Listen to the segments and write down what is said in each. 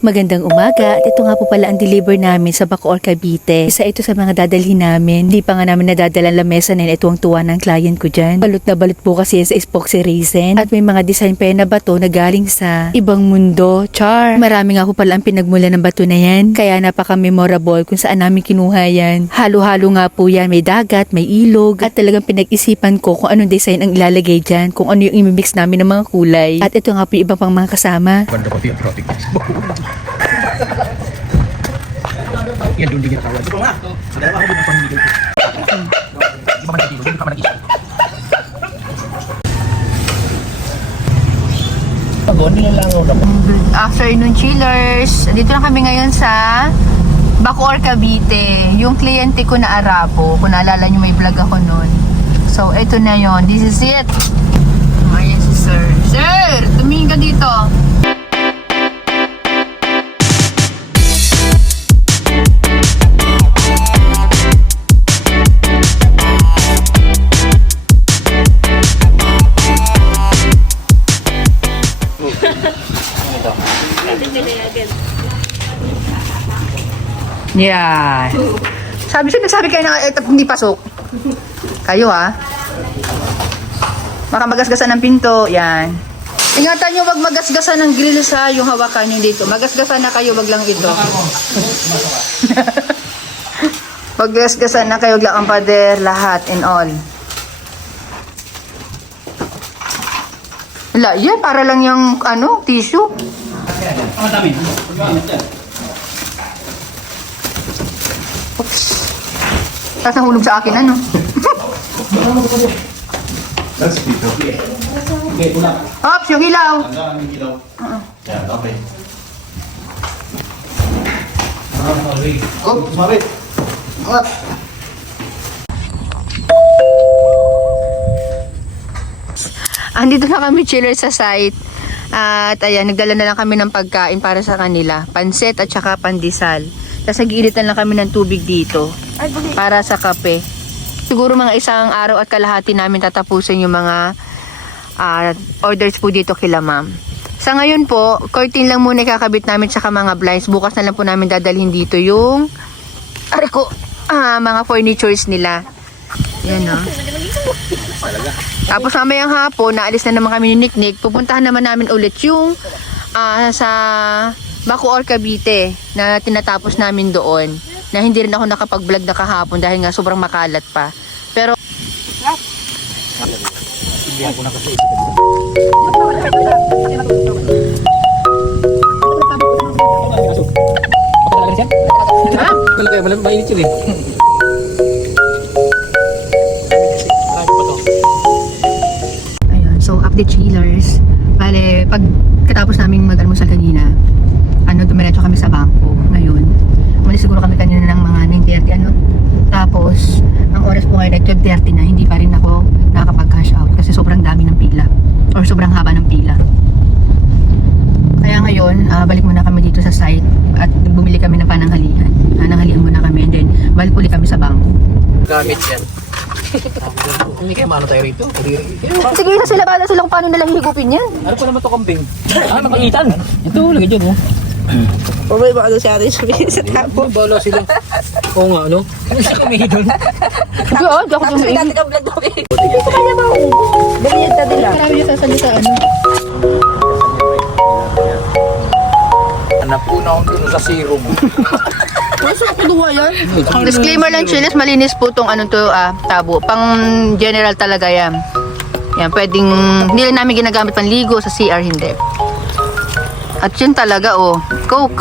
Magandang umaga at ito nga po pala ang deliver namin sa Bacoor, Cavite. Isa ito sa mga dadalhin namin. Hindi pa nga namin nadadala ang lamesa na ito ang tuwa ng client ko dyan. Balot na balot po kasi sa epoxy resin at may mga design pa yan na bato na galing sa ibang mundo. Char! Marami nga po pala ang pinagmula ng bato na yan. Kaya napaka-memorable kung saan namin kinuha yan. Halo-halo nga po yan. May dagat, may ilog at talagang pinag-isipan ko kung anong design ang ilalagay dyan. Kung ano yung imimix namin ng mga kulay. At ito nga po yung ibang pang mga kasama. Ganda pati ang traffic. Yan doon din yung tawag. Ito nga. Dalawa ako din ang pamilya ko. Di ba man nagtilo? Hindi ka man nag-isip. Pagod nila lang ako. Good afternoon, chillers. Dito na kami ngayon sa Bacoor, Cavite. Yung kliyente ko na Arabo. Kung naalala nyo, may vlog ako nun. So, ito na yon. This is it. Ayan si sir. Sir! Tumingin ka dito. Yan. Sabi kayo na hindi pasok. Kayo ha. Baka magasgasan ng pinto. Yan. Ingatan nyo, wag magasgasan ng grill sa yung hawakan nyo dito. Magasgasan na kayo, wag lang ito. Magasgasan na kayo, wag lang ang pader, lahat and all. Wala, yan. Para lang yung tissue. Ang dami. Tapos nahulog sa akin, ano? That's dito. Okay, pula. Ops, yung ilaw. Ang daming ilaw. Yan, okay. Oh, sorry. Andito na kami, chiller, sa site. At ayan, nagdala na lang kami ng pagkain para sa kanila. Pansit at saka pandesal. Tapos nag-iinitan lang kami ng tubig dito para sa kape. Siguro mga isang araw at kalahati namin tatapusin yung mga orders po dito kila ma'am. Sa ngayon po, curtain lang muna kakabit namin tsaka mga blinds. Bukas na lang po namin dadalhin dito yung mga furnitures nila. Yan o. Tapos mamayang hapon, naalis na naman kami ni Niknik. Pupuntahan naman namin ulit yung sa Bacoor, Cavite na tinatapos namin doon. Na hindi rin ako nakapag-vlog na kahapon dahil nga sobrang makalat pa. Pero Hindi ako nakasay. Kala kayo, mainit yun eh. ayun, so update chillers. Bale, pagkatapos naming mag-almusal kanina, dumiretso kami sa bangko ngayon. Umalis siguro kami kanina ng mga 9:30 Tapos, ang oras po ngayon ay 12:30 na. Hindi pa rin ako nakakapag-cash out kasi sobrang dami ng pila or sobrang haba ng pila. Kaya ngayon, balik muna kami dito sa site at bumili kami ng pananghalian. Nanghalian muna kami and then balik ulit kami sa bangko. Gamit yan. Hindi kayo maano tayo rito. Sige na sila, bala sila kung paano nila hihigupin yan. Ano pa naman ito kambing? Makaitan. Ito, lagay dyan oh. Pabay ba si Ate Shubi sa tapo? Bala sila. Oo nga, ano? Hindi siya kumihi doon. Hindi di ako Tapos dumiin. dati ka vlog kami. Hindi ko kanya mauubo. Bumiyad na nila. Marami niya sasalita Hanap po na ako dun sa serum. Kasi ako duwa yan. Disclaimer lang, chillers, malinis po tong tabo. Pang general talaga yan. Yan, pwedeng, hindi lang namin ginagamit panligo sa CR, hindi. At yun talaga, Coke.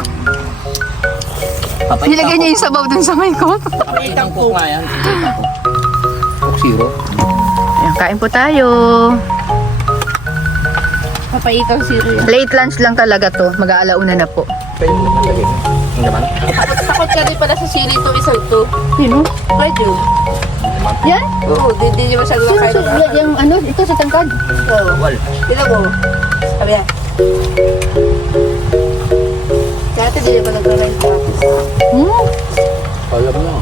Nilagay niya yung sabaw dun sa may Coke. Papaitan ko nga yan. Coke Zero. Ayan, kain po tayo. Papaitaw si Ria. Late lunch lang talaga to. Mag-aalauna na po. Pwede mo naman lagay. Ang naman. Takot ka rin pala sa sili itong isang to. Sino? Pwede yun. Yan? Oo, di niya masyado Sino? makain. Yung ito sa tangkad. Oo. Wal. Tignan mo. Sabi yan. Dati di niya pa nag-run sa office. Alam mo.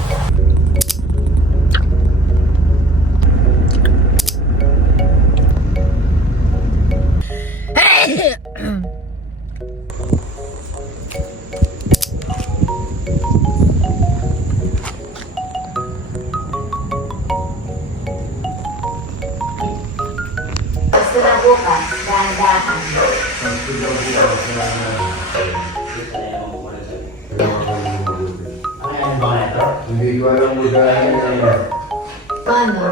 Hindi ko alam mo dahil Paano?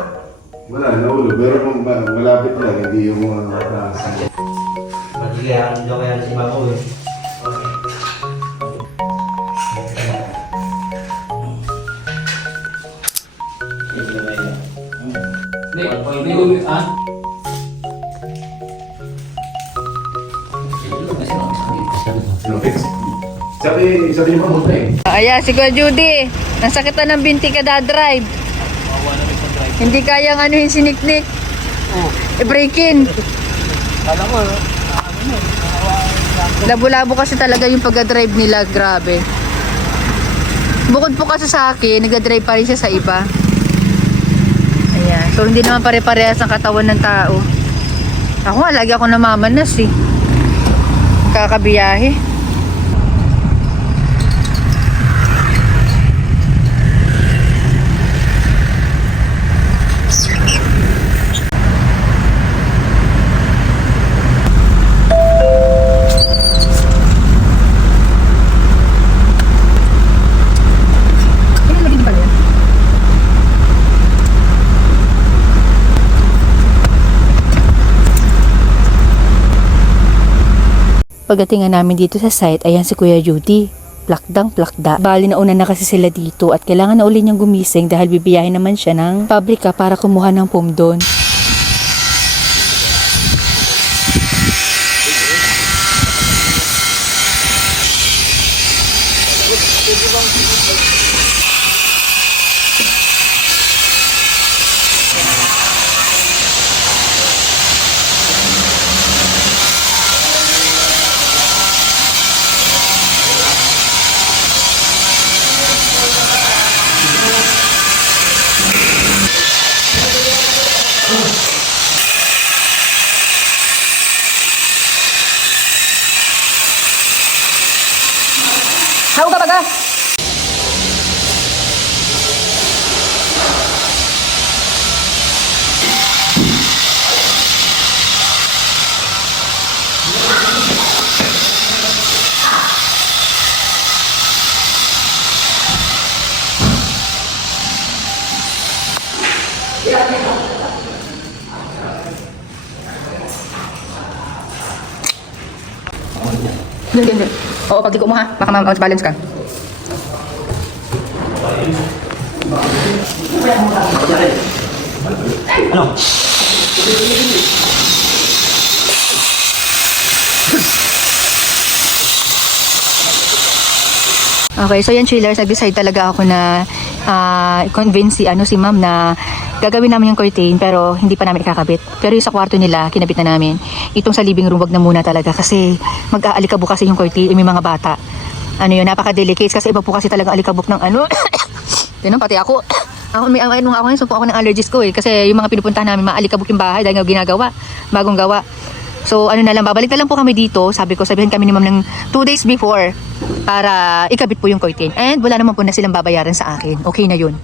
wala, nahulog. Pero kung malapit lang, hindi yung mga mataas. Magiging daw kaya si Mako eh. Sabi mo mo eh. Ayan, si Kuya Judy. Ang sakit na ng binti ka drive. Hindi kayang anuhin si Nick. I-break in. Labo-labo kasi talaga yung pag-drive nila. Grabe. Bukod po kasi sa akin, nag-drive pa rin siya sa iba. Ayan. So, hindi naman pare-parehas ang katawan ng tao. Ako nga, lagi ako namamanas eh. Kakabiyahe. Pagdating nga namin dito sa site, ayan si Kuya Judy. Plakda. Bali na una na kasi sila dito at kailangan na uli niyang gumising dahil bibiyahin naman siya ng pabrika para kumuha ng foam doon. Hau ka baga? Hindi. Oo, pagliko mo ha. Baka ma-balance ka. Ano? Okay, so yan chillers, nag-decide talaga ako na convince si ma'am na gagawin namin yung curtain pero hindi pa namin ikakabit. Pero yung sa kwarto nila, kinabit na namin. Itong sa living room, wag na muna talaga kasi mag-aalikabok kasi yung curtain, may mga bata. Ano yun, napaka-delicate kasi iba po kasi talaga alikabok ng ano. Tinan, pati ako. Ako sumpong ako ng allergies ko eh. Kasi yung mga pinupuntahan namin, maalikabok yung bahay dahil nga ginagawa, bagong gawa. So ano na lang, babalik na lang po kami dito. Sabihin kami ni ma'am ng 2 days before para ikabit po yung curtain. And wala naman po na silang babayaran sa akin. Okay na yun.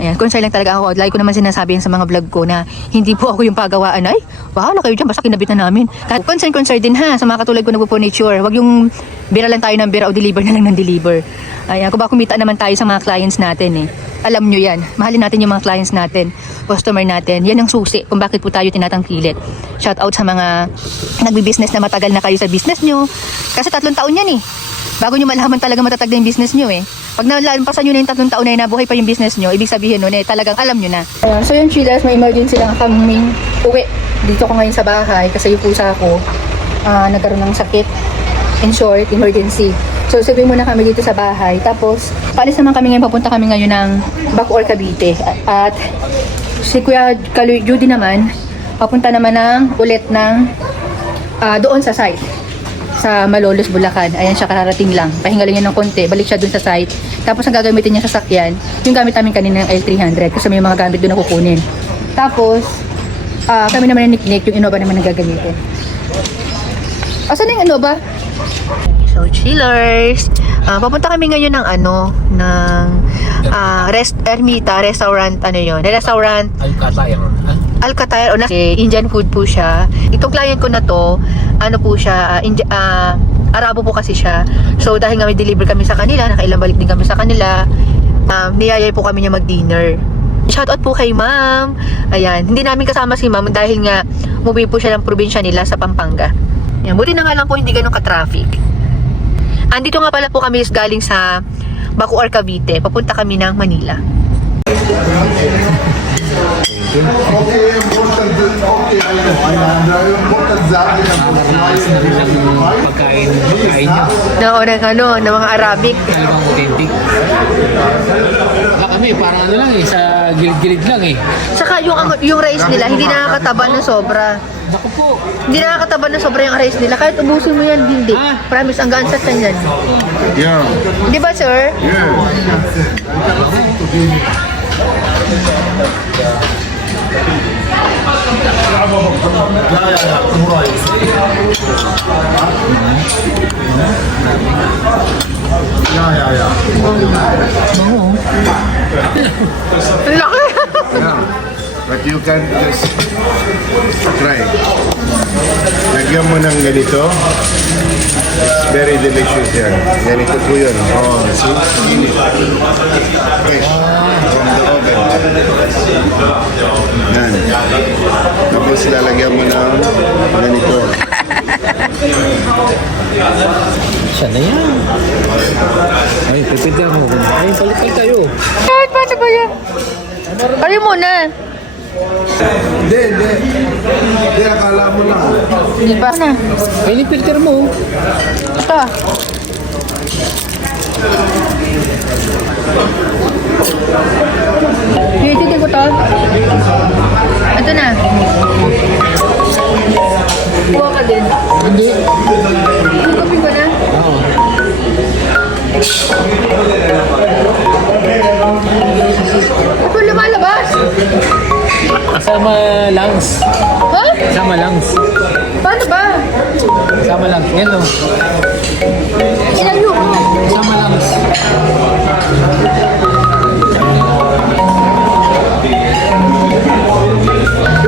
Ayan, concern lang talaga ako. Lagi ko naman sinasabi yan sa mga vlog ko na hindi po ako yung pagawaan. Ay, bahala kayo dyan, basta kinabit na namin. Concern din ha, sa mga katulad ko nagpo-furniture. Huwag yung bira lang tayo ng bira o deliver na lang ng deliver. Ayan, kung ba kumita naman tayo sa mga clients natin eh. Alam nyo yan, mahalin natin yung mga clients natin, customer natin. Yan ang susi kung bakit po tayo tinatangkilit. Shout out sa mga nagbi-business na matagal na kayo sa business nyo. Kasi 3 taon yan eh. Bago nyo malaman talaga matatag na yung business nyo eh. Pag nalampasan nyo na yung 3 taon na nabuhay pa yung business nyo, ibig sabihin nun eh, talagang alam nyo na. So yung chillers, may emergency lang kaming uwi. Dito ko ngayon sa bahay kasi yung pusa ko nagkaroon ng sakit. In short, emergency. So sabihin muna kami dito sa bahay. Tapos, paalis naman kami ngayon, papunta kami ngayon ng Bacoor, Cavite. At si Kuya Judy naman, papunta naman ulit ng doon sa site. Sa Malolos, Bulacan. Ayan siya, kararating lang. Pahinga lang yan ng konti. Balik siya dun sa site. Tapos ang gagamitin niya sa sakyan, yung gamit namin kanina ng L300 kasi may mga gamit dun na kukunin. Tapos, kami naman ng Nick, yung Innova naman ang gagamitin. Asan na yung Innova? So, chillers. Papunta kami ngayon ng Ermita Restaurant, Restaurant Alcatair. Alcatair, o Indian food po siya. Itong client ko na to, ano po siya, Arabo po kasi siya. So dahil nga may deliver kami sa kanila, nakailang balik din kami sa kanila, niyayay po kami niya mag-dinner. Shoutout po kay ma'am. Ayan, hindi namin kasama si ma'am dahil nga umuwi po siya ng probinsya nila sa Pampanga. Ayan, buti na nga lang po hindi ganun ka-traffic. Andito nga pala po kami galing sa Bacoor, Cavite. Papunta kami ng Manila. Okay, important. Okay, I know. Important Zaki na po. Pagkain niya. ng mga Arabic. Talagang authentic. Kami, parang ano lang sa gilid-gilid lang Saka yung rice nila, hindi nakakataba na sobra. Naku po. Hindi nakakataba na sobra yung rice nila. Kahit ubusin mo yan, hindi. Promise, ang gaan sa tiyan yan. Yeah. Di ba, sir? Yeah. Ang laki! Yeah. But you can just try. Lagyan mo ng ganito. It's very delicious yan. Ganito po yun. Oh, init. Fresh. From the oven. Yan. Tapos lalagyan mo ng ganito. Siya na yan. Ay, pipita mo. Ay, balik kayo. Kahit paano ba yan? Kayo muna. Hindi. Hindi, akala mo lang. Hindi pa na. Ay, ni-filter mo. Ito. Hindi ko to. Ito na. Kuha ka din. Hindi. Kopi ko na. Oo. Ito lumalabas. Kasama langs. Ha? Kasama langs. Paano ba? Kasama langs. Yan o. Ilayo mo. Kasama langs.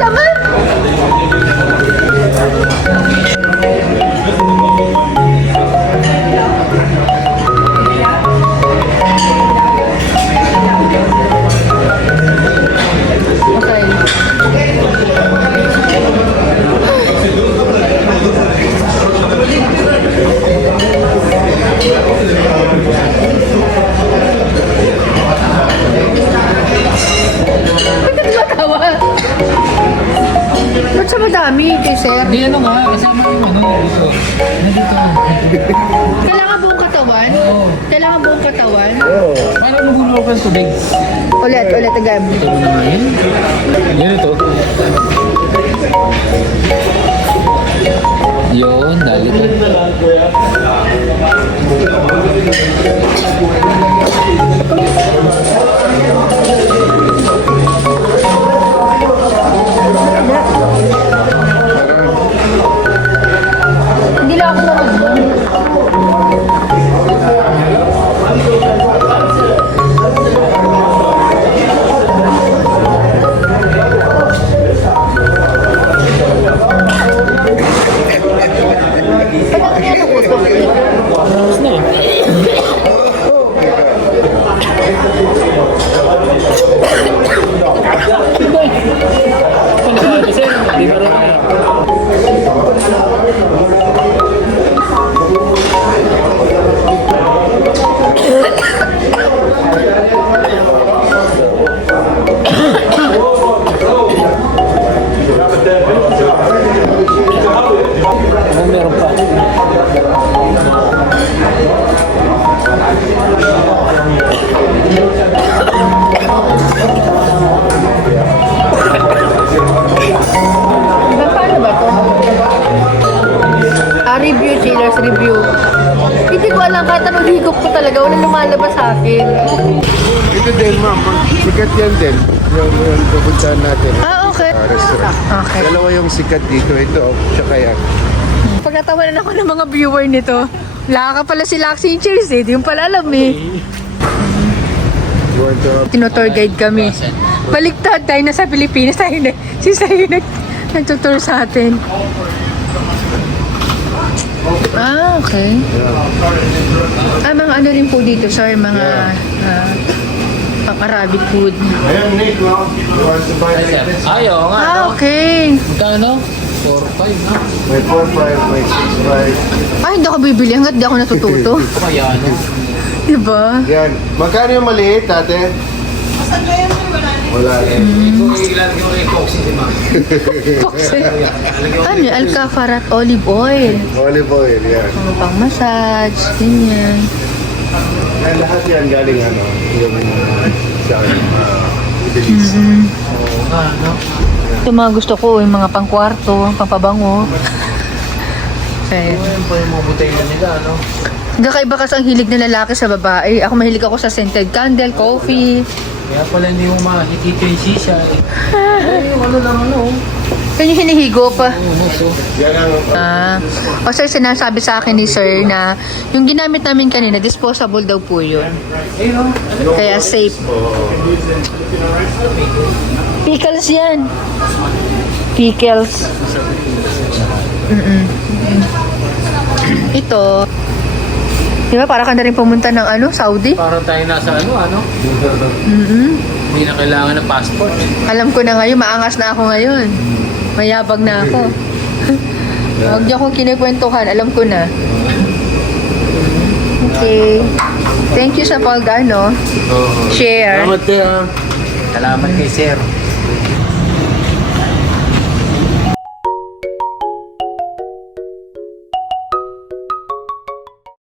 Laman. Okay. Ba't ka tumatawa? Ba't sa madami kay sir? Hindi ano nga. Kasama yung ano. Dito. Nandito. Kailangan buong katawan? Kailangan buong katawan? Parang nagulog ang tubig. Ulit agad. Ito mo naman yun. Yan ito. Yun, dali ko. Hindi lang ako nakabuo. Tapos na eh. Kasi, di ba rin ano meron pa? Paano ba to? Review, chillers, review. Hindi ko alam, kahit anong higop ko talaga, wala lumalabas sa akin. Ito din, ma'am. Sikat yan din. Yung pupuntahan natin. Okay. Restaurant. Okay. Dalawa yung sikat dito. Ito, tsaka yan. Pagkatawanan ako ng mga viewer nito, wala ka pala si Laxing Cheers eh. Di yung pala alam eh. You want to... Tinotour guide kami. Baliktad tayo na sa Pilipinas. Tayo na, si Sayo nagtutour sa atin. Ah, okay. Ah, mga ano rin po dito, sir, mga pang-Arabic food. Ayan, Nick, oh. You want to buy like this? Ayaw nga, Ah, no? okay. Magkano? 4-5, no? May 4-5, may 6-5. Ay, hindi ako bibili hanggat di ako natututo. Kaya, no? Diba? Yan. Magkano yung maliit, ate? Wala eh. Kung ilalagay mo kay Coxie, di ba? Ano yun? Alcafarat olive oil. Olive oil, yan. Mga pang massage, ganyan. Yan, lahat yan galing ano, yung sa bilis. Oo nga, no? Ito mga gusto ko, yung mga pang-kwarto, pang-pabango. Okay. Ayun po yung mga butela nila, no? Kakaiba kasi ang hilig na lalaki sa babae. Ako mahilig ako sa scented candle, coffee. Kaya pala hindi mo makikita yung shisha, eh. Yung ano lang, ano? Yan yung hinihigo pa. Oo, so. Yan ang O sir, sinasabi sa akin ni sir na yung ginamit namin kanina, disposable daw po yun. Ayun, no? Kaya safe. Pickles yan. Pickles. Ito. Di ba, para ka na rin pumunta ng ano, Saudi? Parang tayo nasa ano? Hindi na kailangan ng passport. Alam ko na ngayon, maangas na ako ngayon. Mayabag na ako. Huwag niyo akong kinikwentuhan, alam ko na. Okay. Thank you sa pag, ano, share. Salamat kay Sir.